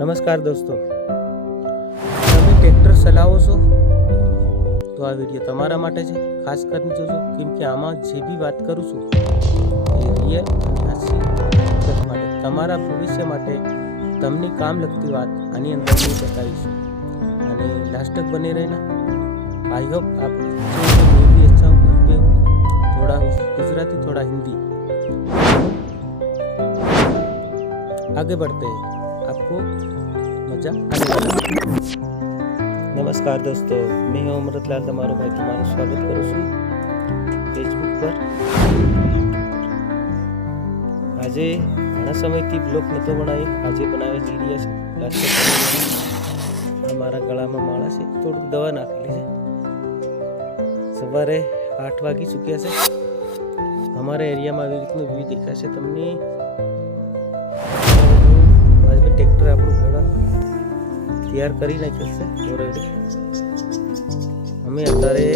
નમસ્કાર દોસ્તો, તમે ટ્રેક્ટર ચલાવો છો તો આ વિડીયો તમારા માટે છે. ખાસ કરીને જોજો, કેમ કે આમાં જે બી વાત કરું છું એ રિયલ અને હાસ્ય માટે, તમારા ભવિષ્ય માટે તમને કામ લગતી વાત આની અંદર હું બતાવીશ. અને लास्ट तक बने रहना. आई होप आप मैं भी अच्छा हूँ. घर पे हूँ. थोड़ा गुजराती थोड़ा हिंदी. आगे बढ़ते हैं, आपको मजा आने वाला है. नमस्कार दोस्तों, मैं हूँ अमृतलाल, તમારો ભાઈ. તમારું સ્વાગત કરું છું ફેસબુક પર. આજે ઘણા સમયથી બ્લોગ નહોતો બનાવ્યો, આજે બનાવવા જઈ રહ્યા છે. મારા ગળામાં માળા છે, થોડુંક દવા નાખેલી છે. સવારે 8 વાગી ચૂક્યા છે. અમારા એરિયામાં આવી રીતનું વ્યૂ દેખાશે તમને. આજે ટ્રેક્ટર આપણું ઘણા તૈયાર કરી નાખ્યું છે ઓલરેડી. અમે અત્યારે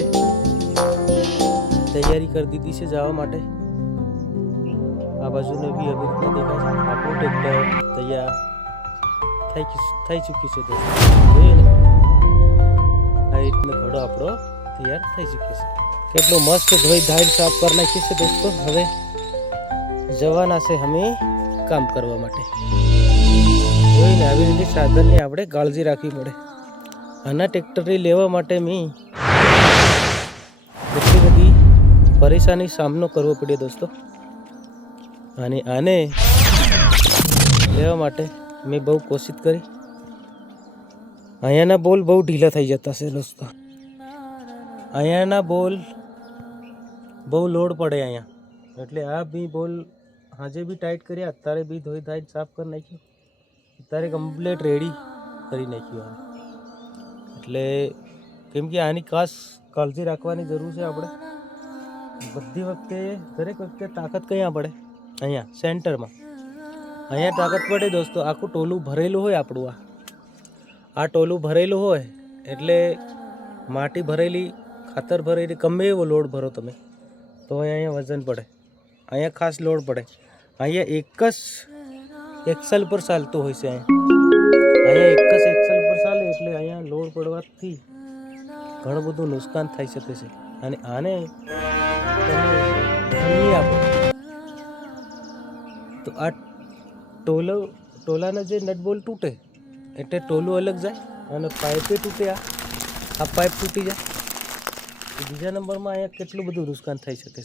તૈયારી કરી દીધી છે જવા માટે. આ બાજુને બી આવી રીતના દેખાય છે. આપણું ટ્રેક્ટર તૈયાર થઈ ચૂક્યું છે દોસ્તો. જોઈએ ને, આ રીતનો ઘડો આપણો તૈયાર થઈ ચૂક્યો છે. કેટલો મસ્ત ધોઈ ધાઈ સાફ કરી નાખી છે દોસ્તો. હવે જવાના છે અમે કામ કરવા માટે. જોઈને આવી રીતે સાધનની આપણે કાળજી રાખવી પડે. આના ટ્રેક્ટરને લેવા માટે મેં કેટલી બધી પરેશાની સામનો કરવો પડ્યો દોસ્તો. અને આને લેવા માટે મેં બહુ કોશિશ કરી. અહીંયાના બોલ બહુ ઢીલા થઈ જતા છે દોસ્તો. અહીંયાના બોલ બહુ લોડ પડે અહીંયા, એટલે આ બી બોલ આજે બી ટાઈટ કર્યા, અત્યારે બી ધોઈ ધાઈ સાફ કરી નાખ્યું. અત્યારે કમ્પ્લીટ રેડી કરી નાખ્યું આને. એટલે કેમ કે આની ખાસ કાળજી રાખવાની જરૂર છે આપણે. બધી વખતે દરેક વખતે તાકાત ક્યાં પડે? અહીંયા સેન્ટરમાં. અહીંયા તાકાત પડે દોસ્તો. આખું ટોલું ભરેલું હોય આપણું. આ ટોલું ભરેલું હોય એટલે માટી ભરેલી, ખાતર ભરેલી, ગમે એવો લોડ ભરો તમે તો અહીંયા વજન પડે. અહીંયા ખાસ લોડ પડે. અહીંયા એક જ એક્સલ પર ચાલતું હોય છે. અહીંયા એક જ એક્સલ પર ચાલે એટલે અહીંયા લોડ પડવાથી ઘણું બધું નુકસાન થઈ શકે છે. અને આને તમે આપો તો આ ટોલાના જે નટ બોલ્ટ તૂટે એટલે ટોલું અલગ જાય અને પાઇપે તૂટે. આ પાઇપ તૂટી જાય. બીજા નંબરમાં અહીંયા કેટલું બધું નુકસાન થઈ શકે છે.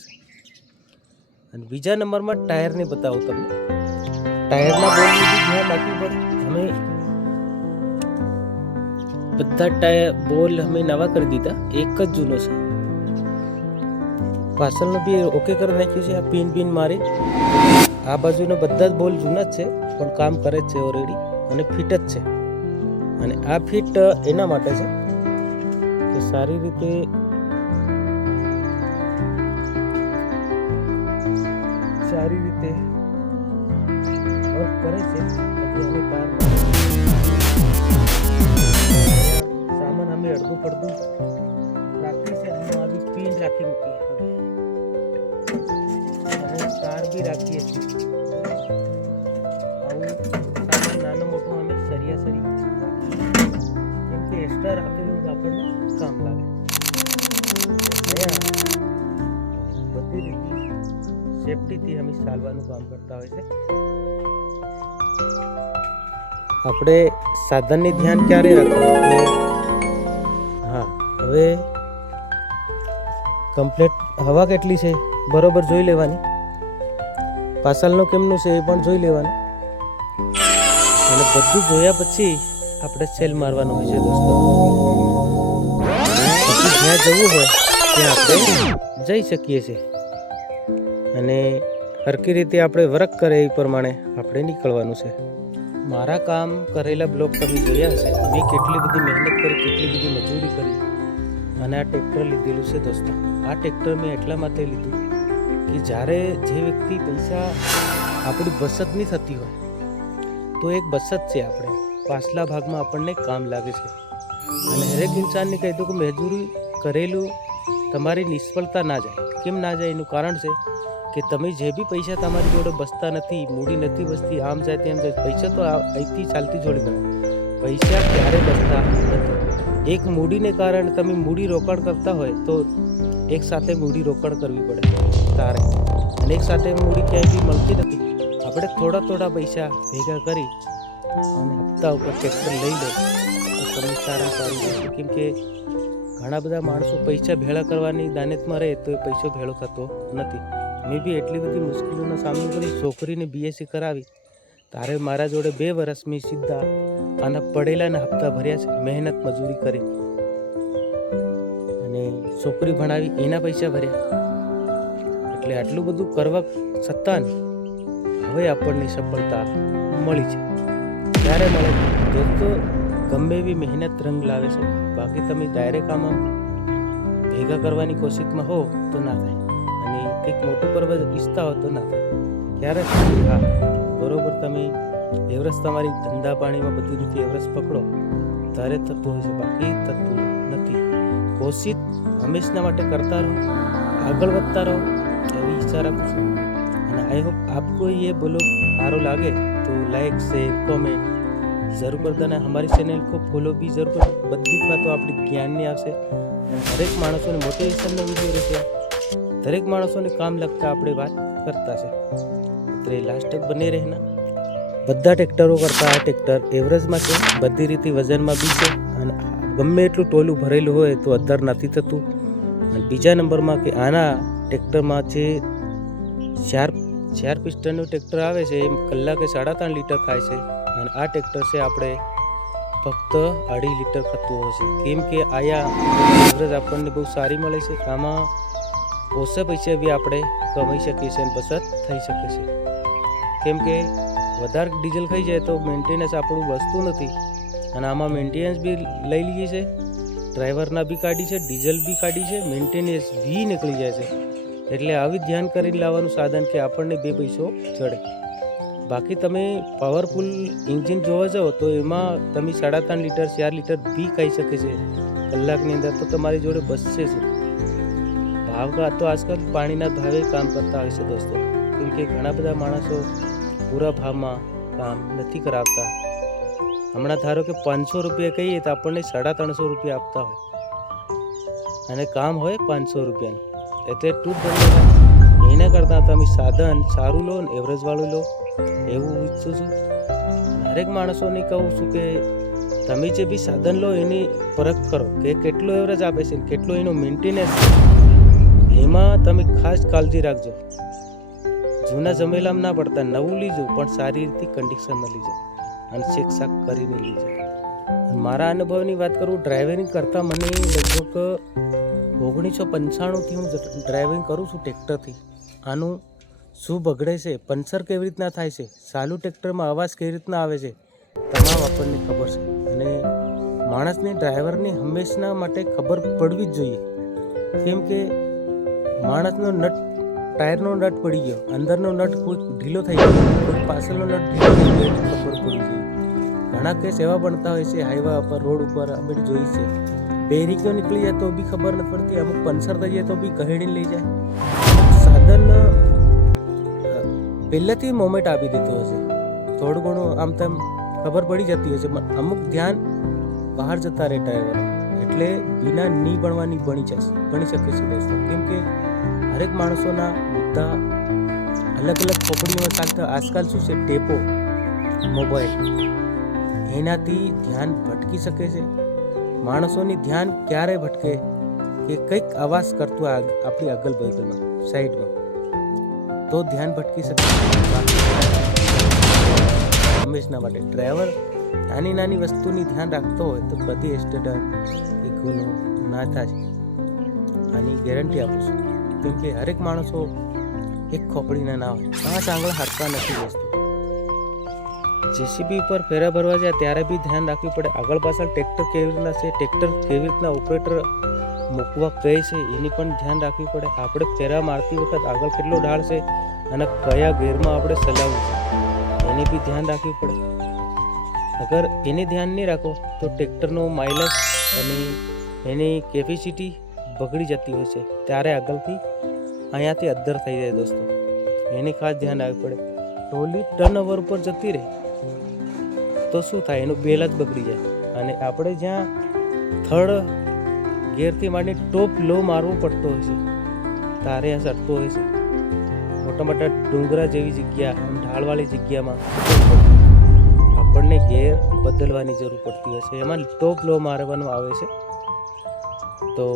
અને બીજા નંબરમાં ટાયરને બતાવું તમને. ટાયરના બોલનું બી ધ્યાન રાખવું પડે. અમે બધા ટાયર બોલ અમે નવા કરી દીધા, એક જ જૂનો છે. પાછળનો બી ઓકે કરી નાખ્યું છે. આ પિન મારી આ બાજુના બધા જ બોલ જૂના જ છે, પણ કામ કરે જ છે ઓલરેડી અને ફિટ જ છે. અને આ ફિટ એના માટે છે કે સારી રીતે વર્ક કરે છે. સામાન અમે અડધું પડધું રાખી છે. આવી પિન રાખી મૂકી, તાર બી રાખીએ છીએ. આવું સામાન નાનો મોટો અમે સરી કેમ કે એક્સ્ટ્રા રાખેલું આપણને કામ લાગે. બધી રીતે સેફટીથી અમે ચાલવાનું કામ કરતા હોય છે. આપણે સાધનની ધ્યાન ક્યારે રાખવું? હા, હવે કમ્પ્લીટ હવા કેટલી છે બરોબર જોઈ લેવાની. પાછળનું કેમનું છે એ પણ જોઈ લેવાનું. અને બધું જોયા પછી આપણે સેલ મારવાનું હોય છે દોસ્તો. પછી જ્યાં જવું હોય ત્યાં આપણે જઈ શકીએ છીએ. અને હરકી રીતે આપણે વર્ક કરે એ પ્રમાણે આપણે નીકળવાનું છે. મારા કામ કરેલા બ્લોગ તમે જોયા હશે. મેં કેટલી બધી મહેનત કરી, કેટલી બધી મજૂરી કરી અને આ ટ્રેક્ટર લીધેલું છે દોસ્તો. આ ટ્રેક્ટર મેં એટલા માટે લીધું કે જ્યારે જે વ્યક્તિ પૈસા આપણી બચત નહીં થતી હોય તો એક બચત છે આપણે પાછલા ભાગમાં આપણને કામ લાગે છે. અને દરેક ઇન્સાનને કહી દઉં કે મજૂરી કરેલું તમારી નિષ્ફળતા ના જાય. કેમ ના જાય એનું કારણ છે કે તમે જે બી પૈસા તમારી જોડે બસતા નથી, મૂડી નથી બસતી, આમ જાય તેમ જાય, પૈસા તો અહીંથી ચાલતી જોડી ગયો, પૈસા ક્યારે બસતા નથી. એક મૂડીને કારણે તમે મૂડી રોકાણ કરતા હોય તો એક સાથે મૂડી રોકાણ કરવી પડે તારે, અને એક સાથે મૂડી ક્યાંય બી મળતી નથી. આપણે થોડા થોડા પૈસા ભેગા કરી અને હપ્તા ઉપર ટ્રેક્ટર લઈ લો તો તમે સારા સારું રહેશે. કેમ કે ઘણા બધા માણસો પૈસા ભેળા કરવાની દાનતમાં રહે તો એ પૈસો ભેળો થતો નથી. મેં બી એટલી બધી મુશ્કેલીઓનો સામનો કરી છોકરીને BSc કરાવી, તારે મારા જોડે 2 વર્ષ મેં સીધા આના પડેલાના હપ્તા ભર્યા છે, મહેનત મજૂરી કરી અને છોકરી ભણાવી, એના પૈસા ભર્યા. એટલે આટલું બધું કરવા છતાં હવે આપણને સફળતા મળી છે. ત્યારે મળે દોસ્તો, ગમે એવી મહેનત રંગ લાવે છે. બાકી તમે ડાયરેક્ટ આમાં ભેગા કરવાની કોશિશમાં હો તો ના થાય, અને કંઈક મોટું કરવા ઈચ્છતા હો તો ના થાય. ક્યારે હા બરોબર, તમે એવરેસ્ટ તમારી ધંધા પાણીમાં બધી રીતે એવરેસ્ટ પકડો ત્યારે થતું હોય છે, બાકી થતું નથી. કોશિશ હંમેશના માટે કરતા રહો, આગળ વધતા રહો, એવી ઈચ્છા રાખું છું. અને આઈ હોપ આપકો ये ब्लॉग સારો લાગે तो लाइक शेयर कमेंट જરૂર કરતા, અને અમારી ચેનલ કો ફોલો બી જરૂર કરો. બધી જ વાતો આપણી જ્ઞાનની આવશે, દરેક માણસોને મોટિવેશનનો વિડીયો રહેશે, દરેક માણસોને કામ લગતા આપણે વાત કરતા છે. એટલે લાસ્ટ તક બને રહેના. બધા ટ્રેક્ટરો કરતા આ ટ્રેક્ટર એવરેજમાં છે, બધી રીતે વજનમાં બી છે, અને ગમે એટલું ટોલું ભરેલું હોય તો અદ્ધર નથી થતું. અને બીજા નંબરમાં કે આના ટ્રેક્ટરમાં જે 4 પિસ્ટનનું ટ્રેક્ટર આવે છે એ કલાકે 3.5 લીટર ખાય છે, અને આ ટ્રેક્ટર છે આપણે ફક્ત 2.5 લીટર ખાતું હોય છે. કેમ કે આયા એવરેજ આપણને બહુ સારી મળે છે, આમાં ઓછા પૈસા બી આપણે કમાઈ શકીએ છીએ અને બચત થઈ શકે છે. કેમ કે વધારે ડીઝલ ખાઈ જાય તો મેન્ટેનન્સ આપણું બચતું નથી, અને આમાં મેન્ટેનન્સ બી લઈ લઈએ છે, ડ્રાઈવરના બી કાઢી છે, ડીઝલ બી કાઢી છે, મેન્ટેનન્સ બી નીકળી જાય છે. એટલે આવી ધ્યાન કરીને લાવવાનું સાધન કે આપણને 2 પૈસો ચડે. બાકી તમે પાવરફુલ એન્જિન જોવા જાઓ તો એમાં તમે 3.5 લીટર 4 લીટર બી ખાઈ શકે છે કલાકની અંદર, તો તમારી જોડે બચશે શું. ભાવ તો આજકાલ પાણીના ભાવે કામ કરતા હોય છે દોસ્તો. કેમ કે ઘણા બધા માણસો પૂરા ભાવમાં કામ નથી કરાવતા. હમણાં ધારો કે 500 રૂપિયા કહીએ તો આપણને 350 રૂપિયા આપતા હોય, અને કામ હોય 500 રૂપિયાનું. એટલે ટૂંક બંને એના કરતાં તમે સાધન સારું લો ને એવરેજવાળું લો એવું ઈચ્છું છું. દરેક માણસોને કહું છું કે તમે જે બી સાધન લો એની પરખ કરો કે કેટલું એવરેજ આપે છે, કેટલું એનું મેન્ટેનન્સ છે, એમાં તમે ખાસ કાળજી રાખજો. જૂના જમેલામાં ના પડતા, નવું લીજો પણ સારી રીતે કન્ડિશનમાં લીજો અને ચેક કરીને લીજો. મારા અનુભવની વાત કરું, ડ્રાઇવિંગ કરતાં મને લગભગ 1995થી હું ડ્રાઇવિંગ કરું છું ટ્રેક્ટરથી. આનું શું બગડે છે, પંચર કેવી રીતના થાય છે, ચાલુ ટ્રેક્ટરમાં અવાજ કેવી રીતના આવે છે, તમામ આપણને ખબર છે. અને માણસને ડ્રાઈવરની હંમેશા માટે ખબર પડવી જ જોઈએ. કેમ કે માણસનો નટ, ટાયરનો નટ પડી ગયો, અંદરનો નટ કોઈ ઢીલો થઈ ગયો, કોઈ પાછળનો નટ ઢીલો થઈ ગયો, એની ખબર પડવી જોઈએ. ઘણા કેસ એવા બનતા હોય છે હાઈવા ઉપર, રોડ ઉપર, અમે જોઈ છે. બેરિંગો નીકળી જાય તો બી ખબર નથી પડતી, અમુક પંચર થઈ જાય તો બી કહેડીને લઈ જાય. સાધન પહેલેથી મોમેન્ટ આપી દેતો હશે, થોડું ઘણું આમ તેમ ખબર પડી જતી હશે, પણ અમુક ધ્યાન બહાર જતા રહે ડ્રાઈવર, એટલે વિના ની બની શકે છે દોસ્તો. કેમ કે હરેક માણસોના મુદ્દા અલગ અલગ ચોપડીઓમાં ચાલતા. આજકાલ શું છે, ટેપો મોબાઈલ, એનાથી ધ્યાન ભટકી શકે છે. માણસોની ધ્યાન ક્યારે ભટકે કે કંઈક અવાજ કરતું આપણી અગલ બગલમાં સાઈડમાં, તો ધ્યાન ભટકી શકે. હંમેશના માટે ડ્રાઈવર નાની નાની વસ્તુની ધ્યાન રાખતો હોય તો બધી એક્સિડન્ટ કે ગુનો ના થાય, આની ગેરંટી આપું છું. કેમ કે હરેક માણસો એક ખોપડીના ના હોય, 5 આંગળા હારતા નથી દોસ્તો. જેસીબી ઉપર ફેરા ભરવા જાય ત્યારે બી ધ્યાન રાખવું પડે. આગળ પાછળ ટ્રેક્ટર કેવી રીતના છે, ટ્રેક્ટર કેવી રીતના ઓપરેટર મૂકવા કહે છે, એની પણ ધ્યાન રાખવી પડે. આપણે ફેરા મારતી વખત આગળ કેટલો ઢાળ છે અને કયા ગેરમાં આપણે ચલાવવું છે, એની બી ધ્યાન રાખવી પડે. અગર એને ધ્યાન નહીં રાખો તો ટ્રેક્ટરનો માઇલેજ અને એની કેપેસિટી બગડી જતી હોય છે, ત્યારે આગળથી અહીંયાથી અદ્ધર થઈ જાય દોસ્તો. એની ખાસ ધ્યાન રાખવું પડે. ટ્રોલી ટર્ન ઓવર ઉપર જતી રહે તો શું થાય, એનું બેલેન્સ બગડી જાય. અને આપણે જ્યાં થર્ડ ગિયરથી માંડી ટોપ લો મારવો પડતો હોય છે, તારે આ સટતો હોય છે. મોટા મોટા ડુંગરા જેવી જગ્યા, ઢાળવાળી જગ્યામાં આપણને ગેર બદલવાની જરૂર પડતી હોય છે. એમાં ટોપ લો મારવાનું આવે છે. તો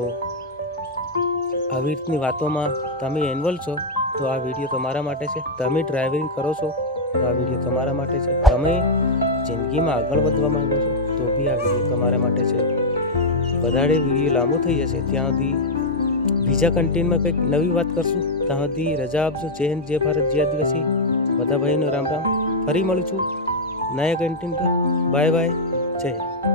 આવી રીતની વાતોમાં તમે ઇન્વોલ્વ છો તો આ વિડીયો તમારા માટે છે. તમે ડ્રાઇવિંગ કરો છો તો આ વિડીયો તમારા માટે છે. તમે જિંદગીમાં આગળ વધવા માંગો છો તો બી આ વિડીયો તમારા માટે છે. વધારે વિડીયો લાંબો થઈ જશે ત્યાં સુધી બીજા કન્ટેન્ટમાં કંઈક નવી વાત કરશું. ત્યાં સુધી રજા આપજો. જય હિન્દ, જય ભારત, જય આદિવાસી. બધા ભાઈનો રામ રામ. ફરી મળું છું નયા કન્ટેન્ટ પર. બાય બાય, જય હિન્દ.